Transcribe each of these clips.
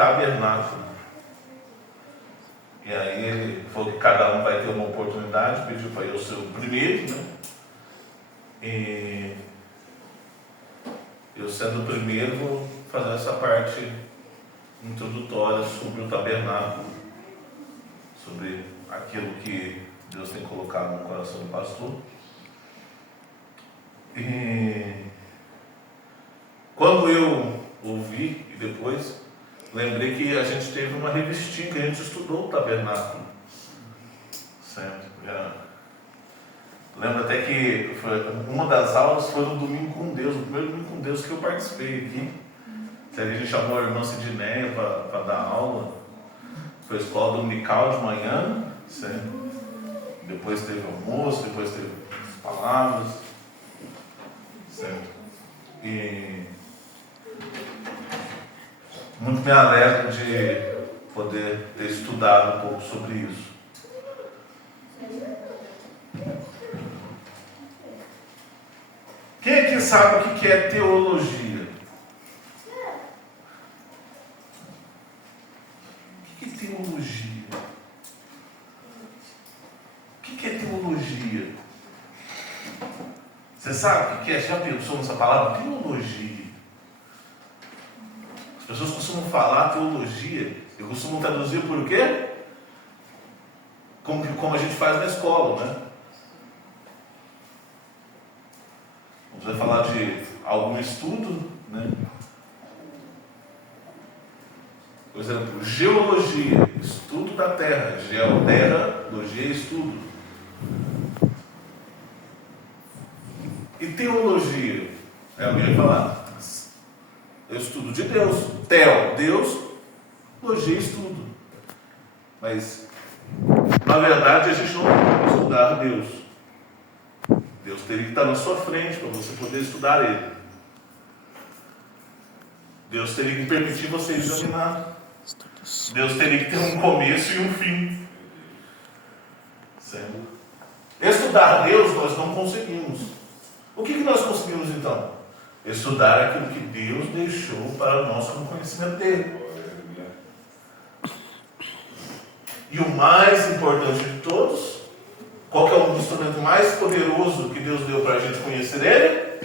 tabernáculo. E aí ele falou que cada um vai ter uma oportunidade, pediu para eu ser o primeiro, né? E eu sendo o primeiro vou fazer essa parte introdutória sobre o tabernáculo, sobre aquilo que Deus tem colocado no coração do pastor. E quando eu ouvi e depois lembrei que a gente teve uma revistinha que a gente estudou o tabernáculo, certo? Lembro até que uma das aulas foi no Domingo com Deus, o primeiro Domingo com Deus que eu participei aqui. A gente chamou a irmã Sidneia para dar aula. Foi a escola dominical de manhã, certo? Depois teve almoço, depois teve palavras, certo? E muito me alegro de poder ter estudado um pouco sobre isso. Quem aqui sabe o que é teologia? O que é teologia? O que é teologia? Você sabe o que é? Já pensou nessa palavra? Teologia. As pessoas costumam falar teologia e costumam traduzir por quê? Como a gente faz na escola, né? Vamos falar de algum estudo, né? Por exemplo, geologia, estudo da terra. Geoterra, estudo. E teologia, alguém vai falar, eu estudo de Deus. Teo, Deus, logia, estudo. Mas, na verdade, a gente não pode estudar Deus. Deus teria que estar na sua frente para você poder estudar Ele. Deus teria que permitir você examinar. Deus teria que ter um começo e um fim. Certo? Estudar Deus nós não conseguimos. O que nós conseguimos então? Estudar aquilo que Deus deixou para nós como conhecimento dele. E o mais importante de todos, qual que é o instrumento mais poderoso que Deus deu para a gente conhecer Ele?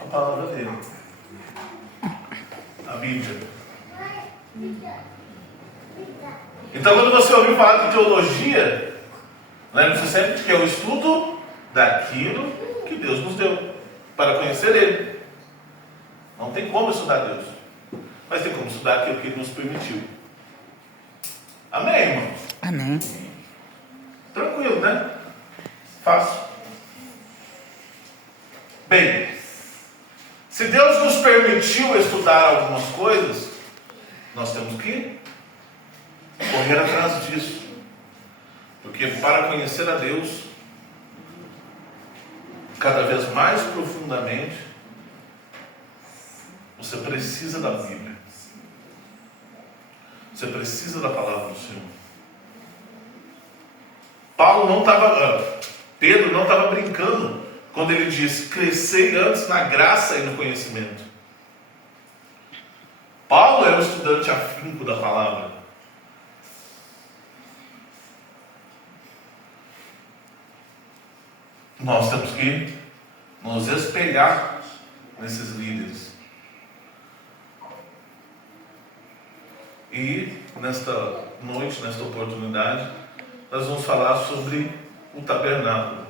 A palavra dele. A Bíblia. Então, quando você ouvir falar de teologia, lembre-se sempre de que é o estudo daquilo que Deus nos deu para conhecer Ele. Não tem como estudar Deus, mas tem como estudar aquilo que Ele nos permitiu. Amém, irmãos? Amém. Tranquilo, né? Fácil. Bem, se Deus nos permitiu estudar algumas coisas, nós temos que correr atrás disso. Porque para conhecer a Deus cada vez mais profundamente, você precisa da Bíblia. Você precisa da palavra do Senhor. Pedro não estava brincando quando ele diz: crescei antes na graça e no conhecimento. Paulo era um estudante afinco da palavra. Nós temos que nos espelhar nesses líderes. E nesta noite, nesta oportunidade, nós vamos falar sobre o tabernáculo.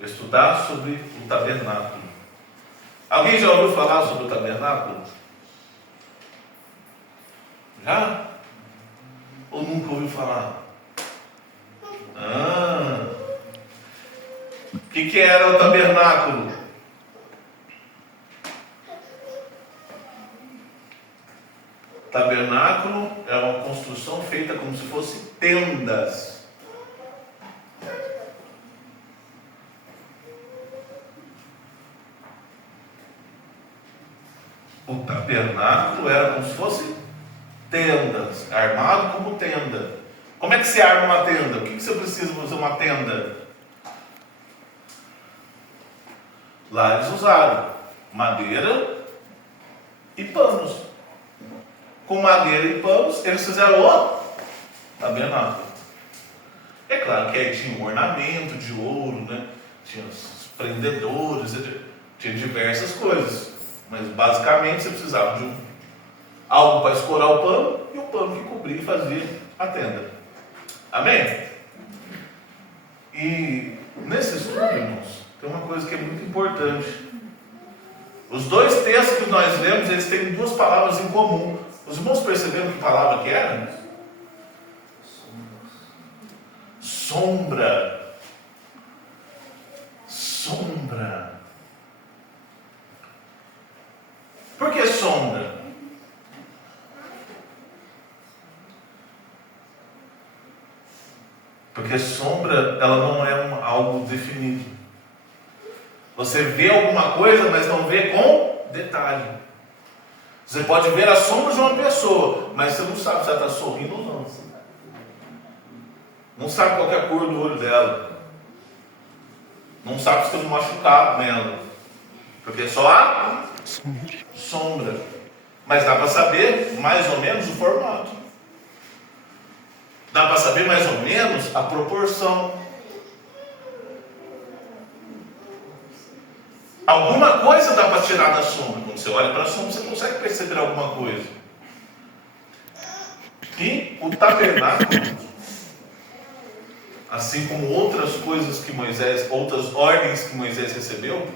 Estudar sobre o tabernáculo. Alguém já ouviu falar sobre o tabernáculo? Já? Ou nunca ouviu falar? O que era o tabernáculo? Tabernáculo é uma construção feita como se fossem tendas. O tabernáculo era como se fosse tendas, armado como tenda. Como é que se arma uma tenda? O que você precisa para fazer uma tenda? Lá eles usaram madeira e panos. com madeira e panos, eles fizeram o tabernáculo. É claro que aí tinha um ornamento de ouro, né? Tinha os prendedores, tinha diversas coisas. Mas basicamente você precisava de algo para escorar o pano e o pano que cobria e fazia a tenda. Amém? E nesse estudo, irmãos, tem uma coisa que é muito importante. Os dois textos que nós lemos, eles têm duas palavras em comum. Os irmãos perceberam que palavra que era? Sombra. Sombra. Por que sombra? Porque sombra, ela não é algo definido. Você vê alguma coisa, mas não vê com detalhe. Você pode ver a sombra de uma pessoa, mas você não sabe se ela está sorrindo ou não. Não sabe qual é a cor do olho dela. Não sabe se tem um machucado nela. Porque é só a sombra. Mas dá para saber mais ou menos o formato. Dá para saber mais ou menos a proporção. Alguma coisa dá para tirar da sombra. Quando você olha para a sombra, você consegue perceber alguma coisa. E o tabernáculo, assim como outras coisas que Moisés, outras ordens que Moisés recebeu,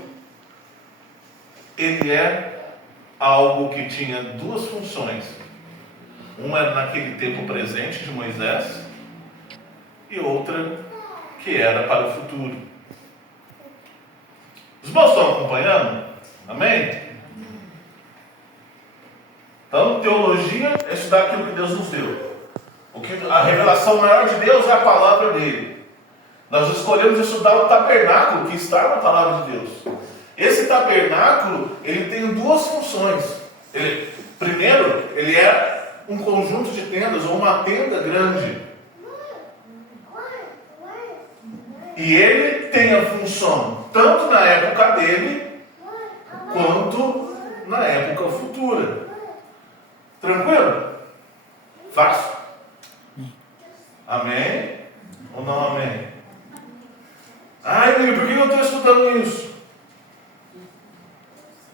ele é algo que tinha duas funções. Uma era naquele tempo presente de Moisés e outra que era para o futuro. Os irmãos estão acompanhando? Amém? Então, teologia é estudar aquilo que Deus nos deu. A revelação maior de Deus é a palavra dele. Nós escolhemos estudar o tabernáculo que está na palavra de Deus. Esse tabernáculo, ele tem duas funções. Primeiro, ele é um conjunto de tendas, ou uma tenda grande. E ele tem a função, tanto na época dele, quanto na época futura. Tranquilo? Fácil? Amém? Ou não amém? Ai, amigo, por que eu estou estudando isso?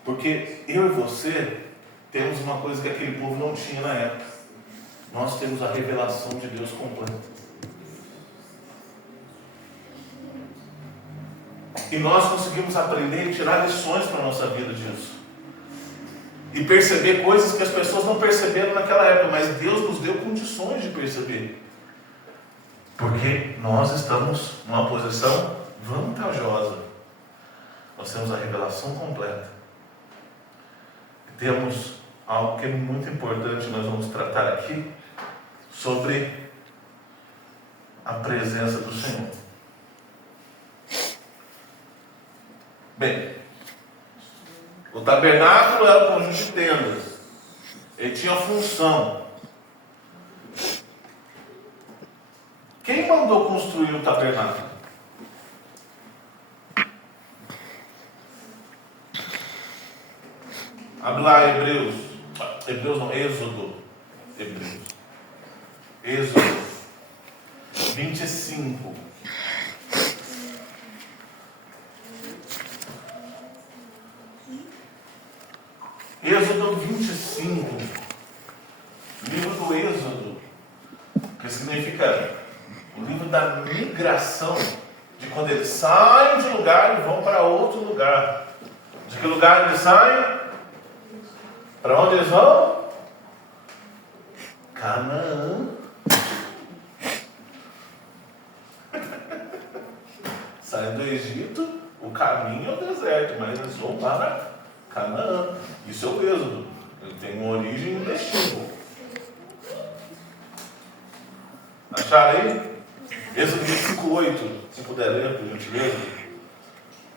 Porque eu e você temos uma coisa que aquele povo não tinha na época. Nós temos a revelação de Deus completa. E nós conseguimos aprender e tirar lições para a nossa vida disso. E perceber coisas que as pessoas não perceberam naquela época, mas Deus nos deu condições de perceber. Porque nós estamos numa posição vantajosa. Nós temos a revelação completa. E temos algo que é muito importante, nós vamos tratar aqui, sobre a presença do Senhor. Bem, o tabernáculo era um conjunto de tendas. Ele tinha função. Quem mandou construir o tabernáculo? Abre lá Êxodo 25. Êxodo 25, livro do Êxodo, que significa o livro da migração, de quando eles saem de lugar e vão para outro lugar. De que lugar eles saem? Para onde eles vão? Canaã. Saem do Egito, o caminho é o deserto, mas eles vão para Canaã. Isso é o Êxodo. Ele tem uma origem e um destino. Acharam aí? Êxodo 25:8. Se puder ler, por gentileza.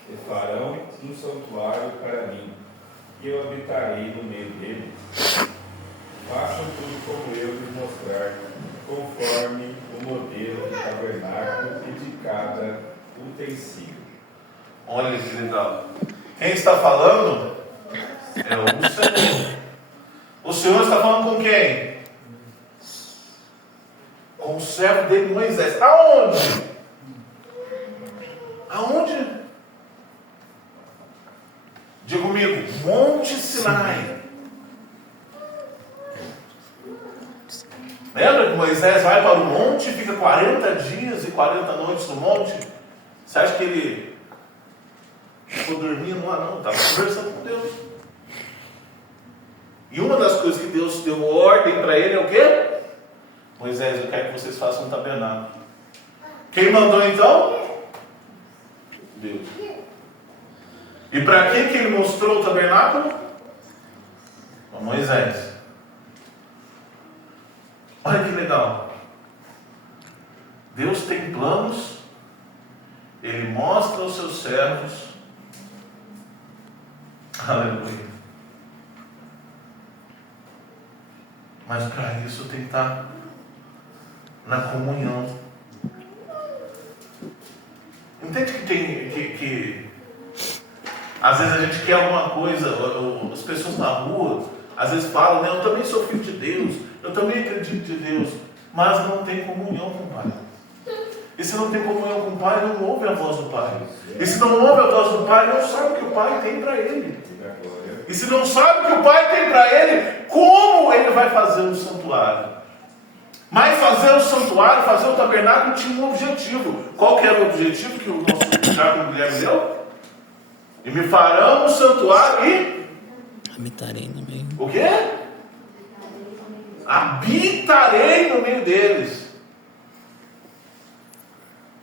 E farão um santuário para mim, e eu habitarei no meio dele. Façam tudo como eu lhes mostrar, conforme o modelo do tabernáculo e de cada utensílio. Olha que legal. Quem está falando é o Senhor. O Senhor está falando com quem? Com o servo dele, Moisés. Aonde? Aonde? Diga comigo, Monte Sinai. Lembra que Moisés vai para o monte e fica 40 dias e 40 noites no monte? Você acha que ele ficou dormindo lá? Não, estava conversando com Deus. E uma das coisas que Deus deu ordem para ele é o quê? Moisés, eu quero que vocês façam um tabernáculo. Quem mandou então? Deus. E para quem que ele mostrou o tabernáculo? Para Moisés. Olha que legal. Deus tem planos, Ele mostra aos seus servos. Aleluia. Mas para isso tem que estar na comunhão. Entende que tem às vezes a gente quer alguma coisa, as pessoas na rua às vezes falam, né, eu também sou filho de Deus, eu também acredito em Deus, mas não tem comunhão com o Pai. E se não tem comunhão com o Pai, não ouve a voz do Pai. E se não ouve a voz do Pai, não sabe o que o Pai tem para ele. E se não sabe o que o Pai tem para ele, como ele vai fazer um santuário? Mas fazer o santuário, fazer o tabernáculo tinha um objetivo. Qual que era o objetivo que o nosso Tiago Guilherme deu? E me farão um santuário e... habitarei no meio. O quê? Habitarei no meio deles.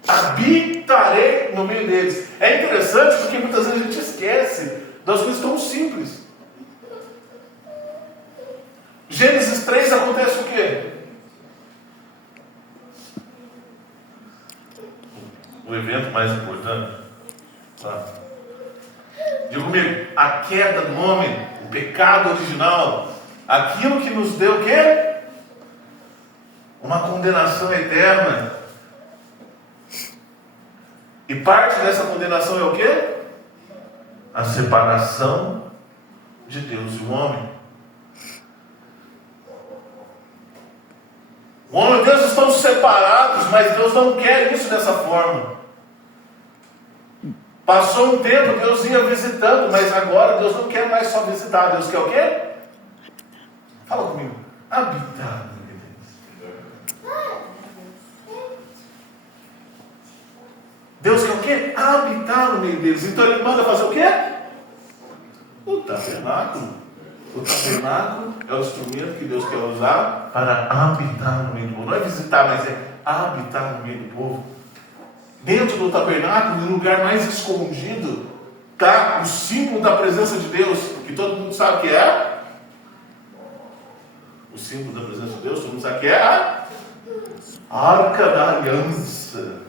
Habitarei no meio deles. É interessante porque muitas vezes a gente esquece das coisas tão simples. Gênesis 3 acontece o quê? O evento mais importante. Tá. Diga comigo, a queda do homem, o pecado original, aquilo que nos deu o quê? Uma condenação eterna. E parte dessa condenação é o quê? A separação de Deus e o homem. O homem e Deus estão separados, mas Deus não quer isso dessa forma. Passou um tempo, Deus ia visitando, mas agora Deus não quer mais só visitar. Deus quer o quê? Fala comigo. Habitar no meio deles. Deus quer o quê? Habitar no meio deles. Então Ele manda fazer o quê? O tabernáculo. O tabernáculo é o instrumento que Deus quer usar para habitar no meio do povo. Não é visitar, mas é habitar no meio do povo. Dentro do tabernáculo, no lugar mais escondido, está o símbolo da presença de Deus, que todo mundo sabe que é. O símbolo da presença de Deus, todo mundo sabe que é a Arca da Aliança.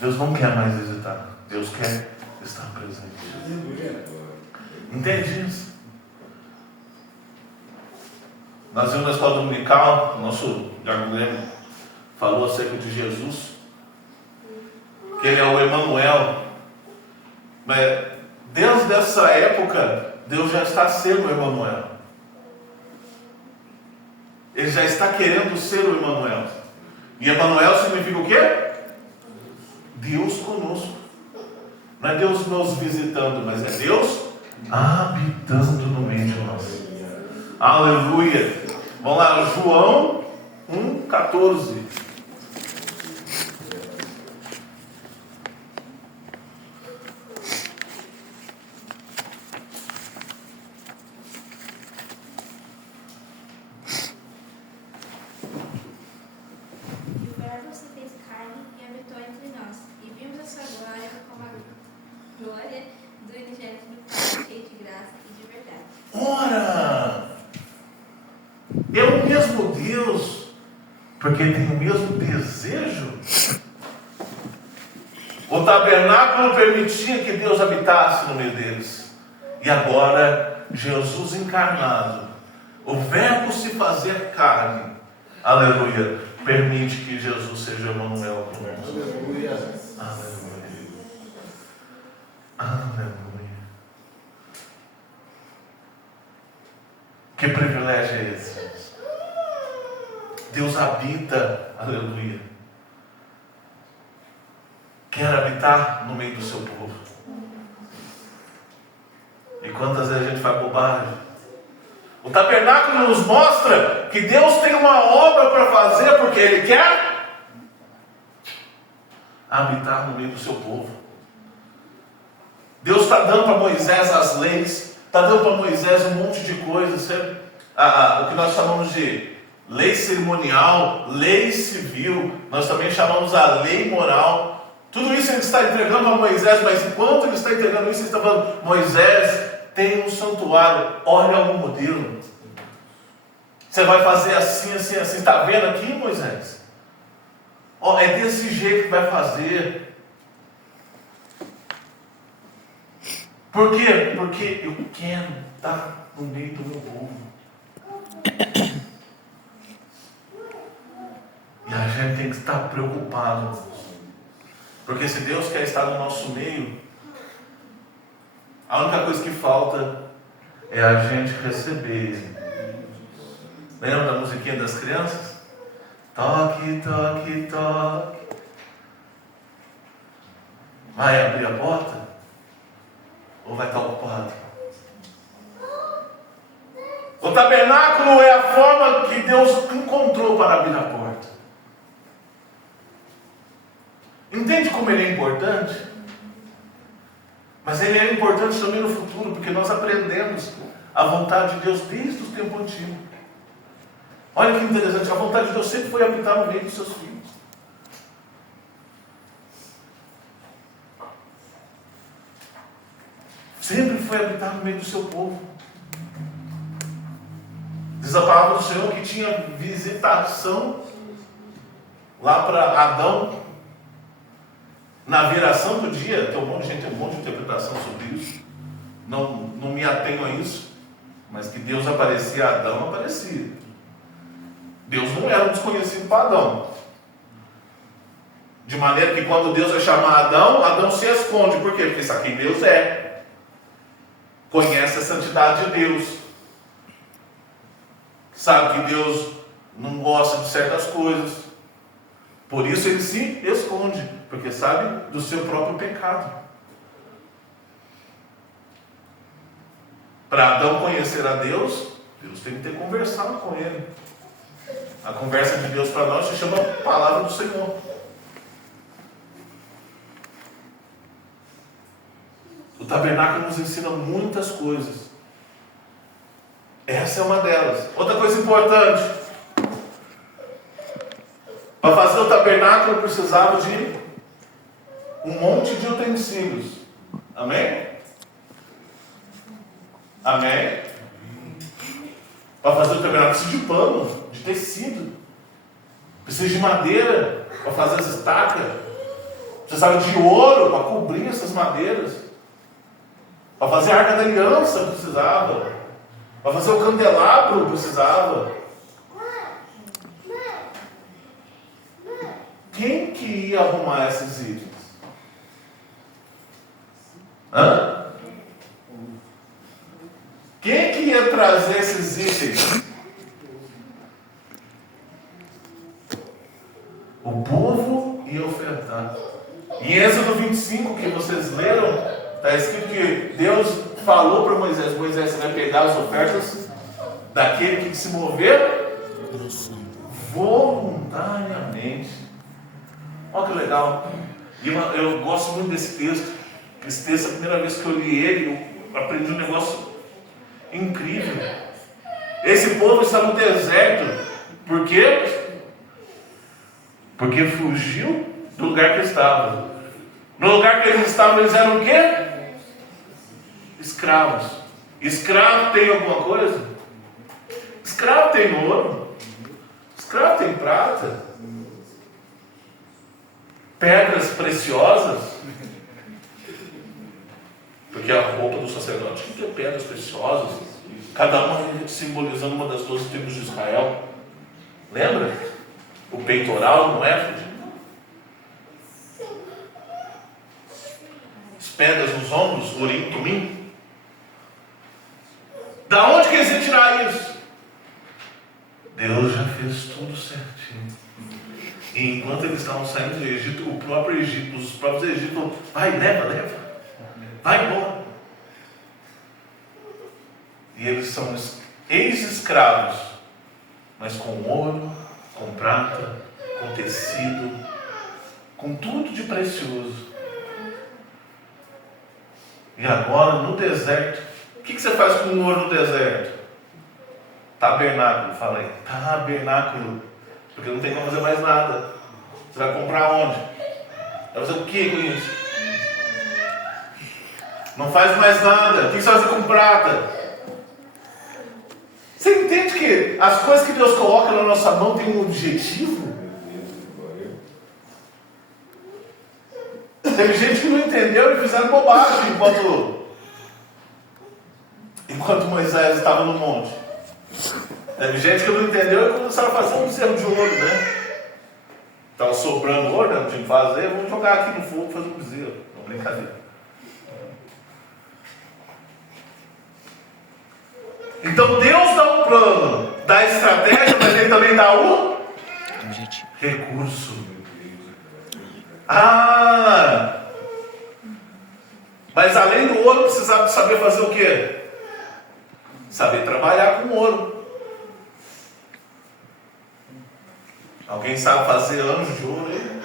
Deus não quer mais visitar, Deus quer estar presente. Entende isso? Nós vimos na escola dominical, o nosso Tiago Guilherme falou acerca de Jesus, que Ele é o Emanuel. Mas desde essa época, Deus já está sendo o Emanuel. Ele já está querendo ser o Emanuel. E Emanuel significa o quê? Deus conosco. Não é Deus nos visitando, mas é Deus habitando no meio de nós. Aleluia. Vamos lá, João 1,14. Porque tem o mesmo desejo. O tabernáculo permitia que Deus habitasse no meio deles. E agora, Jesus encarnado, o verbo se fazer carne, aleluia, permite que Jesus seja Emanuel conosco. Aleluia. Aleluia. Aleluia. Que privilégio é esse? Deus habita, aleluia. Quer habitar no meio do seu povo. E quantas vezes a gente faz bobagem? O tabernáculo nos mostra que Deus tem uma obra para fazer, porque Ele quer habitar no meio do seu povo. Deus está dando para Moisés as leis, está dando para Moisés um monte de coisas, o que nós chamamos de lei cerimonial, lei civil, nós também chamamos a lei moral. Tudo isso Ele está entregando a Moisés, mas enquanto Ele está entregando isso, Ele está falando: Moisés, tem um santuário, olha o modelo. Você vai fazer assim, assim, assim. Está vendo aqui, Moisés? É desse jeito que vai fazer. Por quê? Porque eu quero estar no meio do meu povo. E a gente tem que estar preocupado. Porque se Deus quer estar no nosso meio, a única coisa que falta é a gente receber. Lembra da musiquinha das crianças? Toque, toque, toque. Vai abrir a porta? Ou vai estar ocupado? O tabernáculo é a forma que Deus encontrou para abrir a porta. Entende como ele é importante? Mas ele é importante também no futuro, porque nós aprendemos a vontade de Deus desde o tempo antigo. Olha que interessante, a vontade de Deus sempre foi habitar no meio dos seus filhos. Sempre foi habitar no meio do seu povo. Diz a palavra do Senhor que tinha visitação lá para Adão. Na viração do dia, tem um monte de gente, tem um monte de interpretação sobre isso. Não me atenho a isso. Mas que Deus aparecia a Adão, aparecia. Deus não era um desconhecido para Adão. De maneira que quando Deus vai chamar Adão, Adão se esconde. Por quê? Porque sabe quem Deus é. Conhece a santidade de Deus. Sabe que Deus não gosta de certas coisas. Por isso ele se esconde. Porque sabe do seu próprio pecado. Para Adão conhecer a Deus, Deus tem que ter conversado com ele. A conversa de Deus para nós se chama Palavra do Senhor. O tabernáculo nos ensina muitas coisas. Essa é uma delas. Outra coisa importante. Para fazer o tabernáculo precisava de um monte de utensílios. Amém? Amém? Para fazer o tabernáculo precisa de pano, de tecido. Precisa de madeira para fazer as estacas. Precisava de ouro para cobrir essas madeiras. Para fazer a arca da aliança precisava. Para fazer o candelabro precisava. Quem que ia arrumar esses itens? Quem que ia trazer esses itens? O povo ia ofertar. Em Êxodo 25, que vocês leram, está escrito que Deus falou para Moisés: Moisés, você vai pegar as ofertas daquele que se mover voluntariamente. Olha que legal. E eu gosto muito desse texto. Esse texto, a primeira vez que eu li ele, eu aprendi um negócio incrível. Esse povo está no deserto. Por quê? Porque fugiu do lugar que estava. No lugar que eles estavam, eles eram o quê? Escravos. Escravo tem alguma coisa? Escravo tem ouro. Escravo tem prata. Pedras preciosas. Porque a roupa do sacerdote tinha que ter pedras preciosas. Cada uma simbolizando uma das 12 tribos de Israel. Lembra? O peitoral no éfode. As pedras nos ombros, urim, tumim. Da onde que eles iam tirar isso? Deus já fez tudo certinho. E enquanto eles estavam saindo do Egito, os próprios egípcios falaram, vai, leva, vai embora. E eles são ex-escravos, mas com ouro, com prata, com tecido, com tudo de precioso. E agora no deserto, o que você faz com o ouro no deserto? Tabernáculo, fala aí, tabernáculo, porque não tem como fazer mais nada. Você vai comprar onde? Vai fazer o que com isso? Não faz mais nada. O que você vai fazer com prata? Você entende que as coisas que Deus coloca na nossa mão têm um objetivo? Teve gente que não entendeu e fizeram bobagem enquanto Moisés estava no monte. Teve gente que não entendeu e começaram a fazer um bezerro de ouro, né? Estava sobrando ouro, não tinha que fazer, vamos jogar aqui no fogo e fazer um bezerro. Uma brincadeira. Então Deus dá um plano, dá a estratégia, mas Ele também dá o recurso. Mas além do ouro, precisava saber fazer o quê? Saber trabalhar com ouro. Alguém sabe fazer anjo de ouro aí?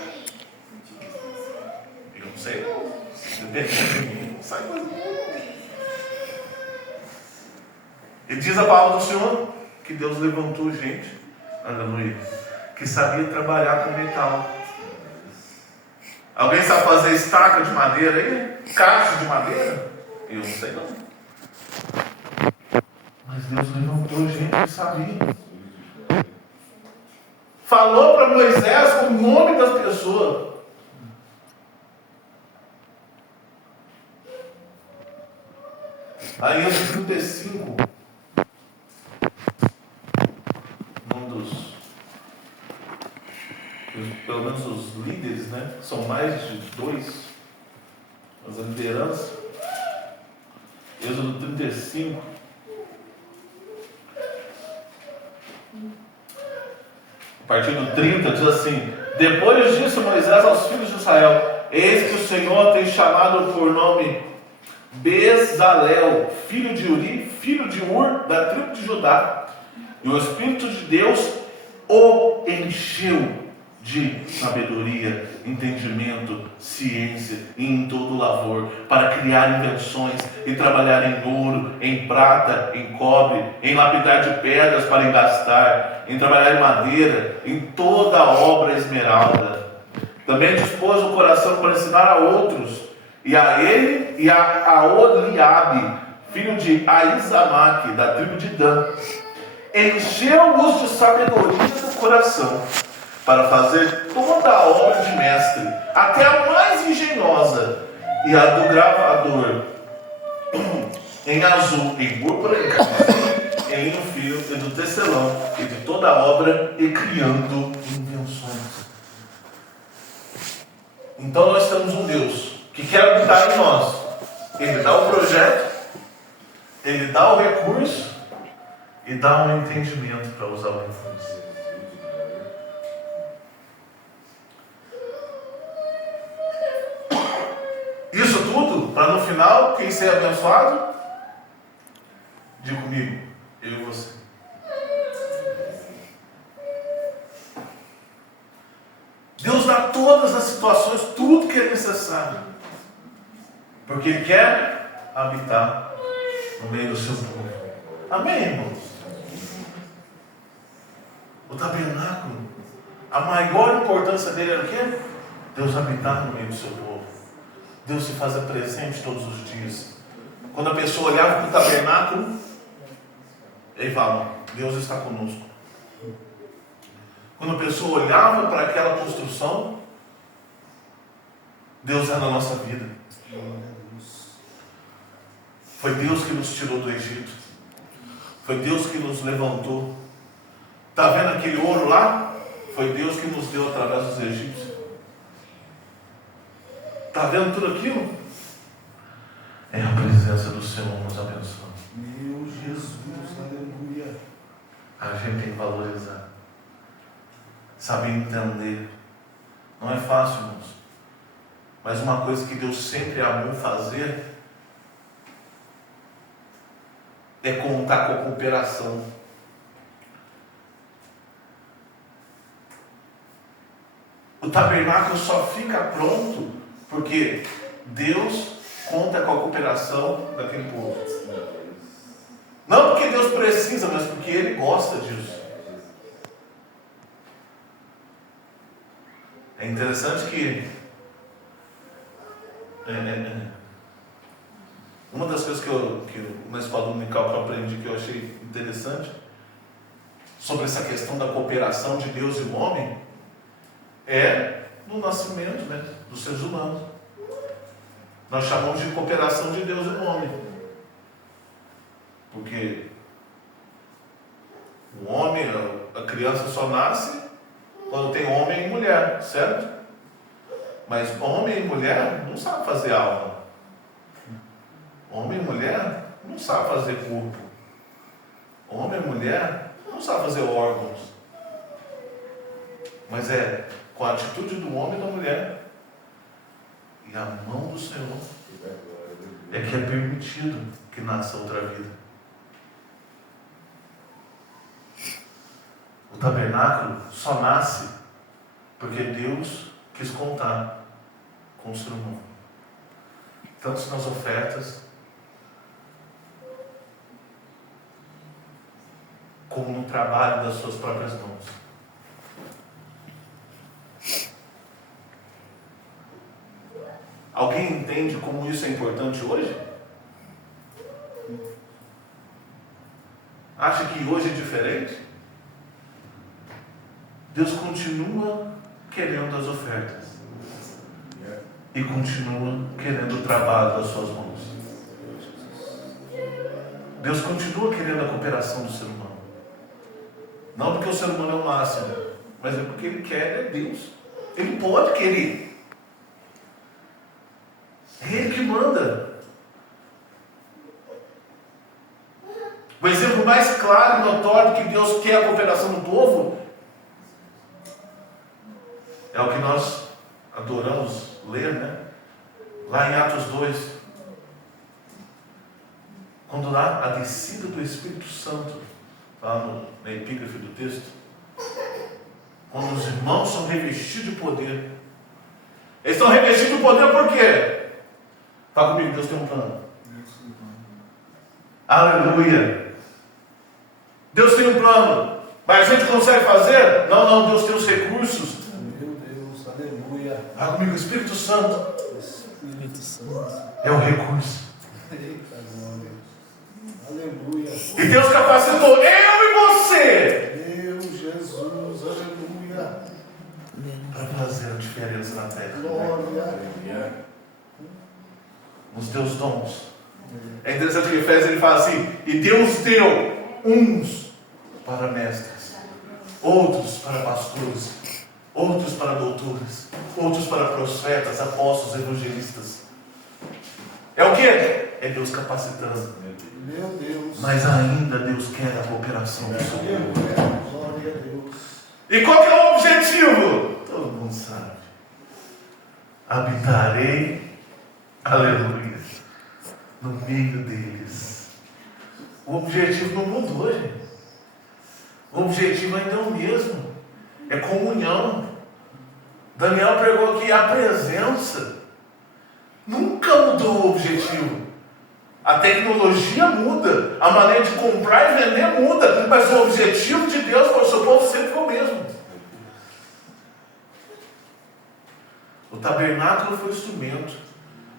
Eu não sei não. Não sabe fazer ouro. E diz a palavra do Senhor que Deus levantou gente, aleluia, que sabia trabalhar com metal. Alguém sabe fazer estaca de madeira aí? Caixa de madeira? Eu não sei não. Mas Deus levantou gente que sabia. Falou para Moisés o nome das pessoas. Aí em 35, pelo menos os líderes, né? São mais de 2, mas a liderança, Êxodo 35, a partir do 30, diz assim: depois disso Moisés aos filhos de Israel: eis que o Senhor tem chamado por nome Bezalel, filho de Uri, filho de Ur, da tribo de Judá, e o Espírito de Deus o encheu de sabedoria, entendimento, ciência e em todo lavor, para criar invenções e trabalhar em ouro, em prata, em cobre, em lapidar de pedras para engastar, em trabalhar em madeira, em toda a obra esmeralda. Também dispôs o coração para ensinar a outros, e a ele e a Oliabe, filho de Aizamaque, da tribo de Dan, encheu-os de sabedoria do coração, para fazer toda a obra de mestre, até a mais engenhosa, e a do gravador, em azul, em púrpura, em linho fio, e do tecelão, e de toda a obra, e criando invenções. Então nós temos um Deus que quer habitar em nós. Ele dá o projeto, Ele dá o recurso, e dá um entendimento para usar o recurso. Isso tudo para no final, quem ser abençoado? Diga comigo, eu e você. Deus dá todas as situações, tudo que é necessário, porque Ele quer habitar no meio do seu povo. Amém, irmãos? O tabernáculo, a maior importância dele era o quê? Deus habitar no meio do seu povo. Deus se fazia presente todos os dias. Quando a pessoa olhava para o tabernáculo, ele falava: Deus está conosco. Quando a pessoa olhava para aquela construção, Deus é na nossa vida. Foi Deus que nos tirou do Egito. Foi Deus que nos levantou. Está vendo aquele ouro lá? Foi Deus que nos deu através dos egípcios. Está vendo tudo aquilo? É a presença do Senhor nos abençoando. Meu Jesus, aleluia. A gente tem que valorizar. Saber entender. Não é fácil, irmãos. Mas uma coisa que Deus sempre amou fazer é contar com a cooperação. O tabernáculo só fica pronto porque Deus conta com a cooperação daquele povo. Não porque Deus precisa, mas porque Ele gosta disso. É interessante que uma das coisas que na escola dominical que eu aprendi, que eu achei interessante, sobre essa questão da cooperação de Deus e o homem, é no nascimento, né, dos seres humanos. Nós chamamos de cooperação de Deus e do homem. Porque o homem, a criança só nasce quando tem homem e mulher, certo? Mas homem e mulher não sabem fazer alma. Homem e mulher não sabem fazer corpo. Homem e mulher não sabem fazer órgãos. Mas é com a atitude do homem e da mulher e a mão do Senhor é que é permitido que nasça outra vida. O tabernáculo só nasce porque Deus quis contar com o ser humano. Tanto nas ofertas, como no trabalho das suas próprias mãos. Alguém entende como isso é importante hoje? Acha que hoje é diferente? Deus continua querendo as ofertas e continua querendo o trabalho das suas mãos. Deus continua querendo a cooperação do ser humano. Não porque o ser humano é o máximo, mas é porque Ele quer, é Deus. Ele pode querer. É Ele que manda. O exemplo mais claro e notório que Deus quer a cooperação do povo é o que nós adoramos ler, né? Lá em Atos 2. Quando lá a descida do Espírito Santo, lá na epígrafe do texto, quando os irmãos são revestidos de poder. Eles estão revestidos de poder por quê? Fala comigo, Deus tem um plano. Aleluia. Deus tem um plano. Mas a gente consegue fazer? Não, Deus tem os recursos. Meu Deus, aleluia. Fala comigo, o Espírito Santo Espírito Santo. é o recurso. Eita glória. Aleluia. E Deus capacitou eu e você Meu Jesus, aleluia. para fazer a diferença na terra. Glória. Nos teus dons. É interessante que Efésios ele fala assim: e Deus deu uns para mestres, outros para pastores, outros para doutores, outros para profetas, apóstolos, evangelistas. É o que? É Deus capacitando. Meu Deus. Mas ainda Deus quer a cooperação do seu povo. Glória a Deus. E qual que é o objetivo? Todo mundo sabe. Habitarei, aleluia, no meio deles. O objetivo não mudou, gente. O objetivo ainda é o mesmo. É comunhão. Daniel pregou aqui a presença. Nunca mudou o objetivo. A tecnologia muda, a maneira de comprar e vender muda, mas o objetivo de Deus para o seu povo sempre foi o mesmo. O tabernáculo foi instrumento,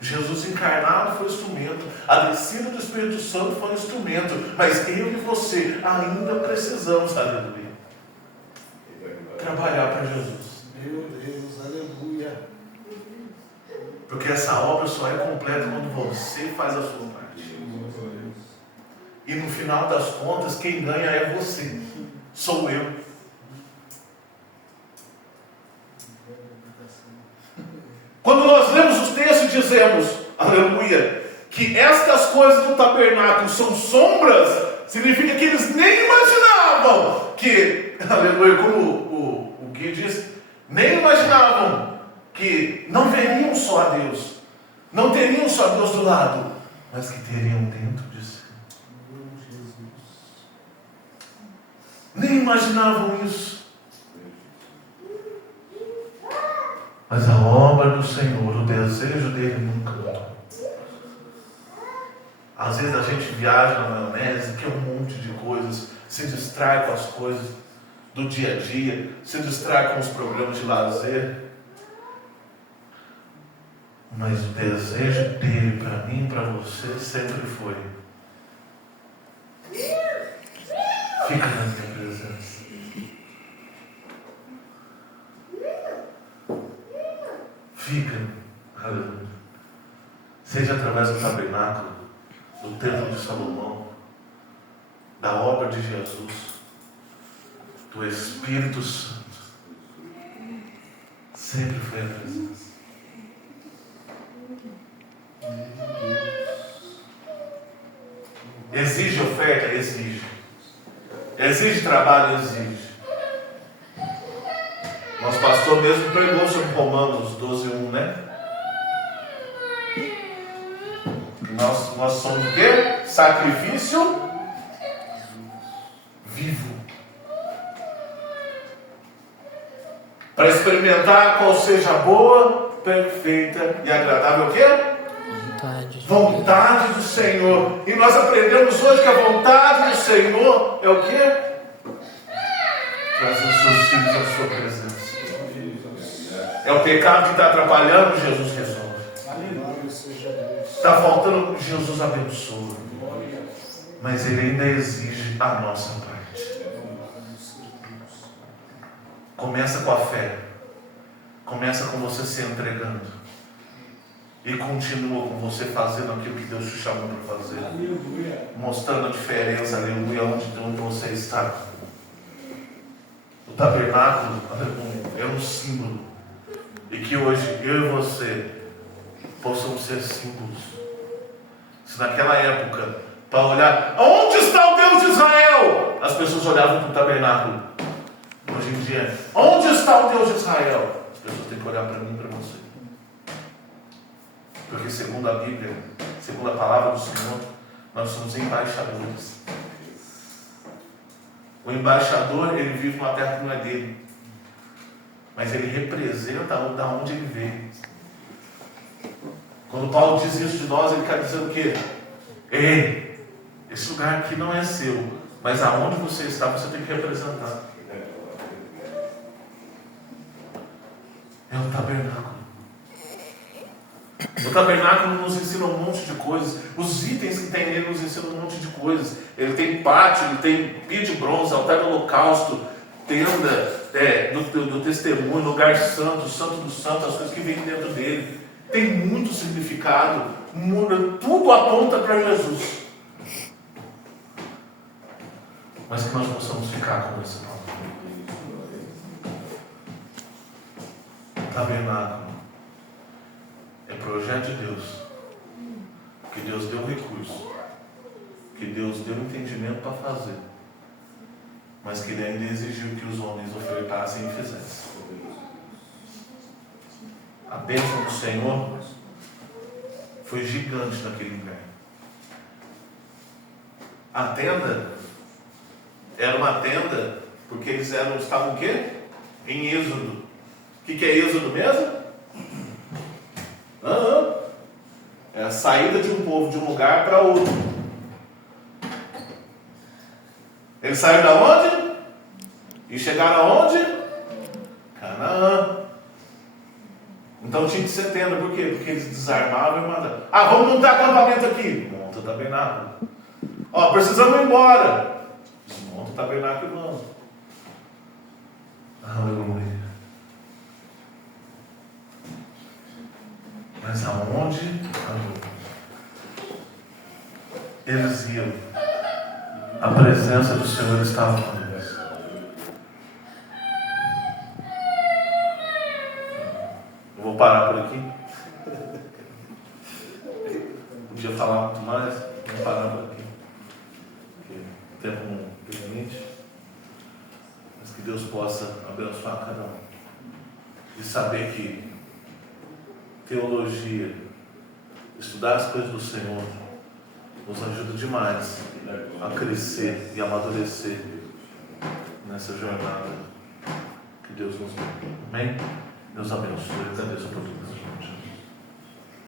Jesus encarnado foi instrumento, a descida do Espírito Santo foi um instrumento, mas eu e você ainda precisamos, aleluia, trabalhar para Jesus. Meu Deus, aleluia. Porque essa obra só é completa quando você faz a sua parte. E no final das contas, quem ganha é você. Sou eu. Quando nós lemos os textos, dizemos, aleluia, que estas coisas do tabernáculo são sombras, significa que eles nem imaginavam Aleluia, como o Gui diz, nem imaginavam que não veriam só a Deus, não teriam só Deus do lado, mas que teriam dentro de si. Nem imaginavam isso. Mas a obra do Senhor, o desejo dele nunca mudou. Às vezes a gente viaja na maionese, que é um monte de coisas, se distrai com as coisas do dia a dia, se distrai com os programas de lazer. Mas o desejo dele para mim e para você sempre foi: fica na minha presença. Fica, aleluia. Seja através do tabernáculo, do templo de Salomão, da obra de Jesus, do Espírito Santo. Sempre foi a presença. Exige oferta? Exige. Exige trabalho? Exige. Nosso pastor mesmo pregou sobre Romanos 12:1, né? Nós somos o quê? Sacrifício vivo. Para experimentar qual seja a boa, perfeita e agradável o quê? Vontade do Senhor. E nós aprendemos hoje que a vontade do Senhor é o quê? Trazer os seus filhos à sua presença. É o pecado que está atrapalhando, Jesus resolve. Está faltando, Jesus abençoa. Mas Ele ainda exige a nossa parte. Começa com a fé. Começa com você se entregando. E continua com você fazendo aquilo que Deus te chamou para fazer. Mostrando a diferença, aleluia, onde você está. O tabernáculo, aleluia, é um símbolo. E que hoje eu e você possamos ser símbolos. Se naquela época, para olhar, onde está o Deus de Israel? As pessoas olhavam para o tabernáculo. Hoje em dia, onde está o Deus de Israel? As pessoas têm que olhar para mim e para você. Porque segundo a Bíblia, segundo a palavra do Senhor, nós somos embaixadores. O embaixador, ele vive numa terra que não é dele. Mas ele representa da onde ele veio. Quando Paulo diz isso de nós, ele quer dizer o quê? Ei, esse lugar aqui não é seu, mas aonde você está, você tem que representar. É o tabernáculo. O tabernáculo nos ensina um monte de coisas. Os itens que tem nele nos ensinam um monte de coisas. Ele tem pátio, ele tem pia de bronze, altar do holocausto, tenda do testemunho, lugar santo, santo do santo, as coisas que vêm dentro dele. Tem muito significado. Tudo aponta para Jesus. Mas que nós possamos ficar com esse nome. Tabernáculo é projeto de Deus, que Deus deu recurso, que Deus deu entendimento para fazer, mas que Ele ainda exigiu que os homens ofertassem e fizessem. A bênção do Senhor foi gigante naquele lugar. A tenda era uma tenda porque eles estavam o quê? Em Êxodo. O que é Êxodo mesmo? É a saída de um povo de um lugar para outro. Eles saíram da onde? E chegaram aonde? Canaã. Então tinha que ser tenda. Por quê? Porque eles desarmavam e mandavam. Vamos montar acampamento aqui. Monta o tabernáculo. Precisamos ir embora. Desmonta o tabernáculo e vamos. Aleluia. Mas aonde eles iam, a presença do Senhor estava com eles. Eu vou parar por aqui. Podia falar muito mais, vou parar por aqui. Porque o tempo não permite. Mas que Deus possa abençoar cada um. E saber que teologia, estudar as coisas do Senhor, nos ajuda demais a crescer e amadurecer nessa jornada que Deus nos dá. Amém? Deus abençoe. Eu agradeço a oportunidade.